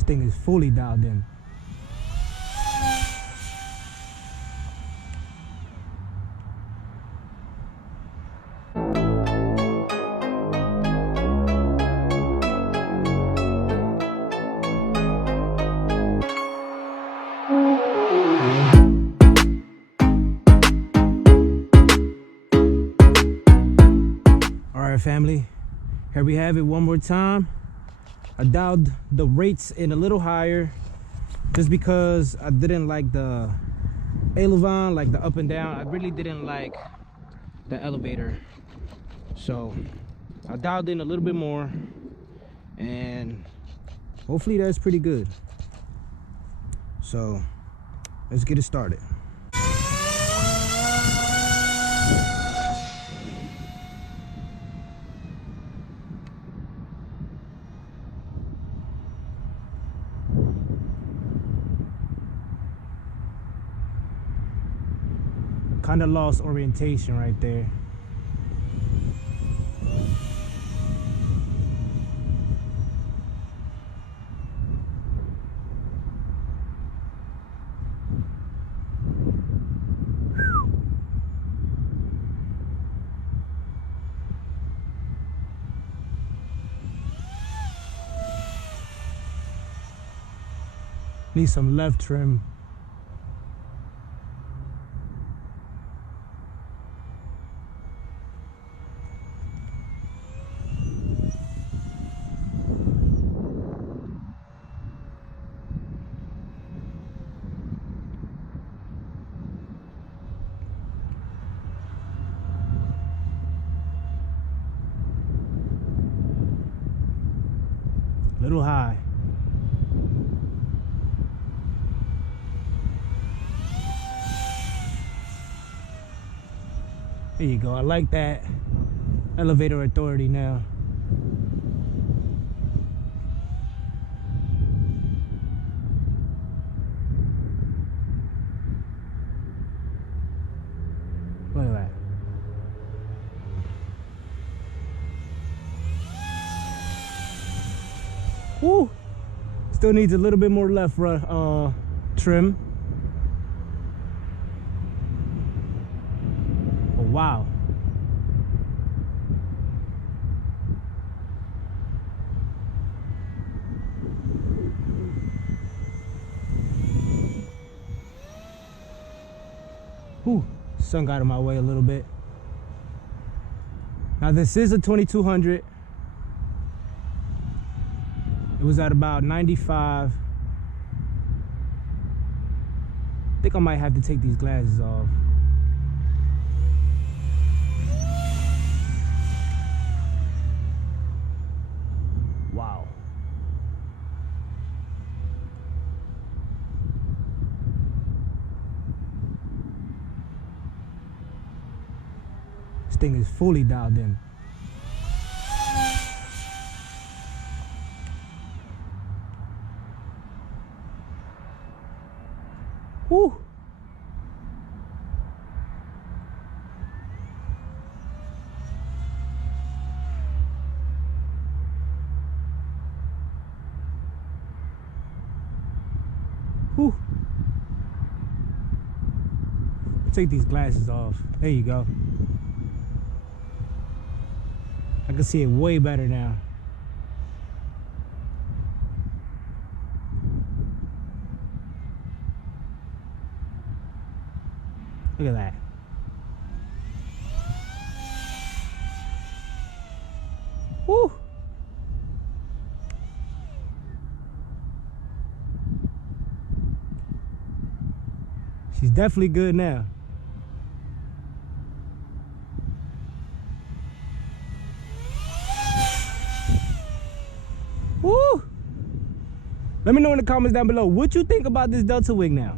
This thing is fully dialed in. All right, family, here we have it one more time. I dialed the rates in a little higher just because I didn't like the aileron, like the up and down. I really didn't like the elevator, so I dialed in a little bit more, and hopefully that's pretty good. So let's get it started. Kind of lost orientation right there. Need some left trim. Little high. There you go. I like that elevator authority now. Look at that. Woo! Still needs a little bit more left trim. Oh, wow. Whew, sun got in my way a little bit. Now this is a 2200. It was at about 95. I think I might have to take these glasses off. Wow. This thing is fully dialed in. Woo! Whew. Take these glasses off. There you go. I can see it way better now. Look at that. Woo! She's definitely good now. Woo! Let me know in the comments down below what you think about this Delta wing now.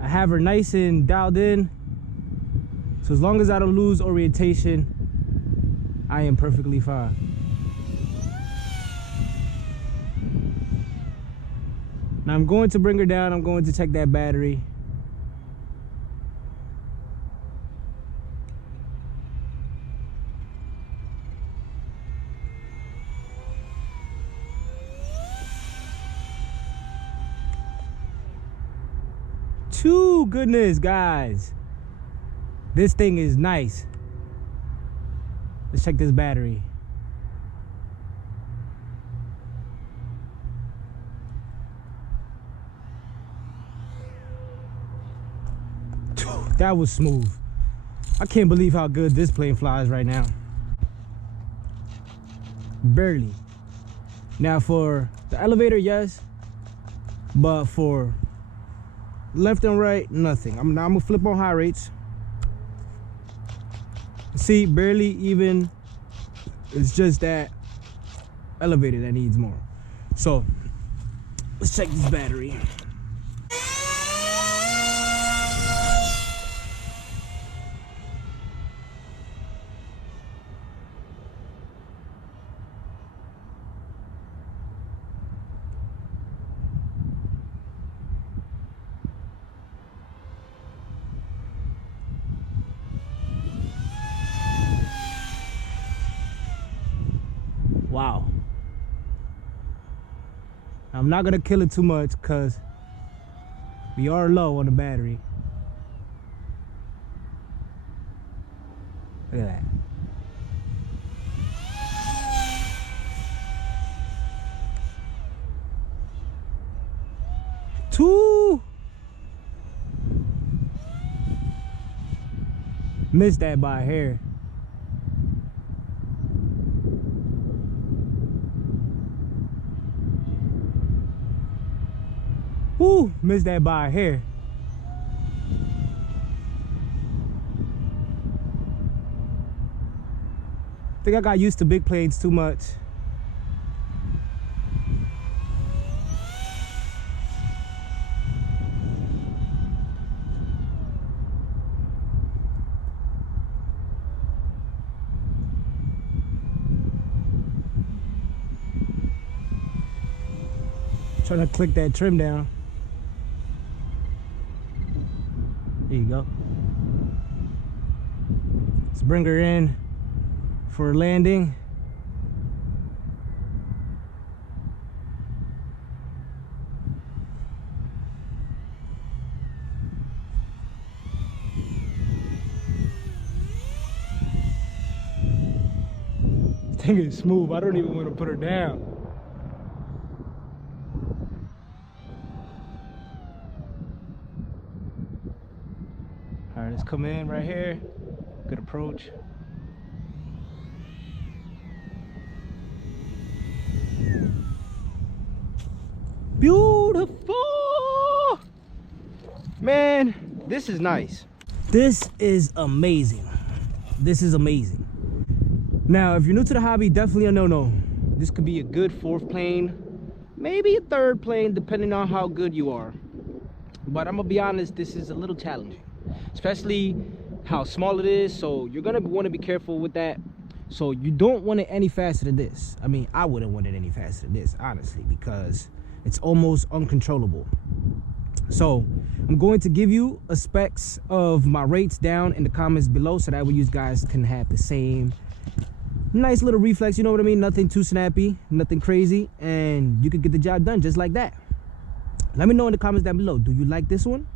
I have her nice and dialed in, so as long as I don't lose orientation, I am perfectly fine. Now I'm going to bring her down. I'm going to check that battery. Too goodness, guys. This thing is nice. Let's check this battery. That was smooth. I can't believe how good this plane flies right now. Barely. Now for the elevator, yes, but for left and right, nothing. I'm gonna flip on high rates. See, barely even. It's just that elevator that needs more. So let's check this battery. Wow. I'm not gonna kill it too much because we are low on the battery. Look at that. Two. Missed that by a hair. Woo, missed that by a hair. I think I got used to big planes too much. Trying to click that trim down. There you go. Let's bring her in for landing. This thing is smooth. I don't even want to put her down. All right, let's come in right here. Good approach. Beautiful! Man, this is nice. This is amazing. This is amazing. Now, if you're new to the hobby, definitely a no-no. This could be a good fourth plane, maybe a third plane, depending on how good you are. But I'm gonna be honest, this is a little challenging, especially how small it is. So you're gonna want to be careful with that. So you don't want it any faster than this. I mean, I wouldn't want it any faster than this, honestly, because it's almost uncontrollable. So I'm going to give you a specs of my rates down in the comments below, so that way you guys can have the same nice little reflex, you know what I mean? Nothing too snappy, nothing crazy, and you can get the job done just like that. Let me know in the comments down below, do you like this one?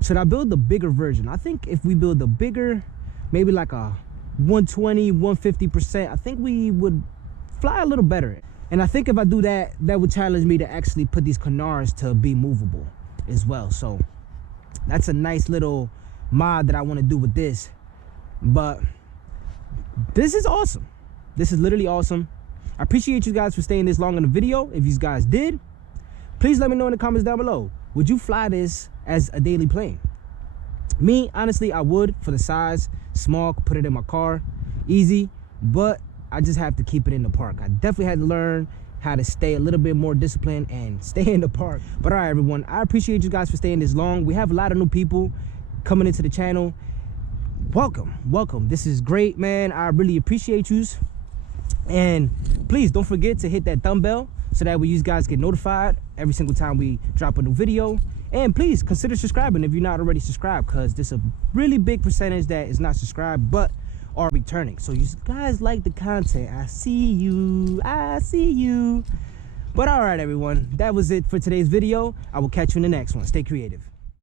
Should I build the bigger version? I think if we build a bigger, maybe like a 120, 150%, I think we would fly a little better. And I think if I do that, that would challenge me to actually put these canards to be movable as well. So that's a nice little mod that I want to do with this. But this is awesome. This is literally awesome. I appreciate you guys for staying this long in the video. If you guys did, please let me know in the comments down below. Would you fly this as a daily plane? Me, honestly, I would, for the size. Small, put it in my car, easy, but I just have to keep it in the park. I definitely had to learn how to stay a little bit more disciplined and stay in the park. But all right, everyone, I appreciate you guys for staying this long. We have a lot of new people coming into the channel. Welcome, welcome. This is great, man. I really appreciate you. And please don't forget to hit that thumb bell so that way you guys get notified every single time we drop a new video. And please consider subscribing if you're not already subscribed, because there's a really big percentage that is not subscribed but are returning. So you guys like the content. I see you. But all right, everyone, that was it for today's video. I will catch you in the next one. Stay creative.